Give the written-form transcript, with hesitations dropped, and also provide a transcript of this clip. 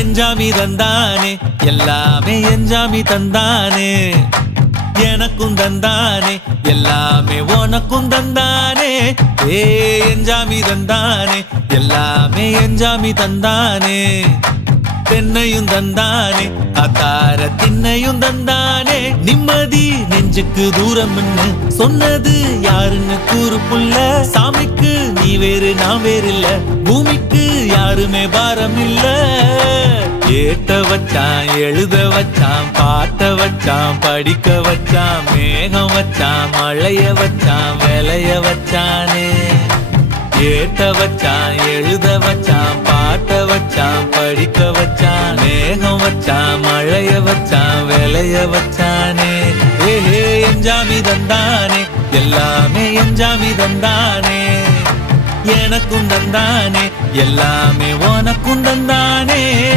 எஞ்சாமி தந்தானே எல்லாமே எஞ்சாமி தந்தானே எனக்கும் தந்தானே எல்லாமே உனக்கும் தந்தானே ஏ எஞ்சாமி தந்தானே எல்லாமே எஞ்சாமி தந்தானே தென்னையும் தந்தானே அத்தார திண்ணையும் தந்தானே நிம்மதி நெஞ்சுக்கு தூரம் சொன்னது யாருன்னு கூறு புள்ள சாமிக்கு நீ வேறு நான் வேறு இல்ல பூமிக்கு யாருமே பாரம் இல்ல ஏத்த வச்சான் எழுத வச்சான் பாட்ட வச்சான் படிக்க வச்சான் மேகம் வச்சான் மழைய வச்சான் விளைய வச்சானே ஏத்த வச்சான் எழுத வச்சான் பாட்ட வச்சான் படிக்க வச்சான் மேகம் வச்சான் மழைய வச்சான் விளைய வச்சானே ஏஹே எஞ்சாமி தந்தானே எல்லாமே எஞ்சாமி தந்தானே எனக்கும் தந்தானே எல்லாமே உனக்கும் தந்தானே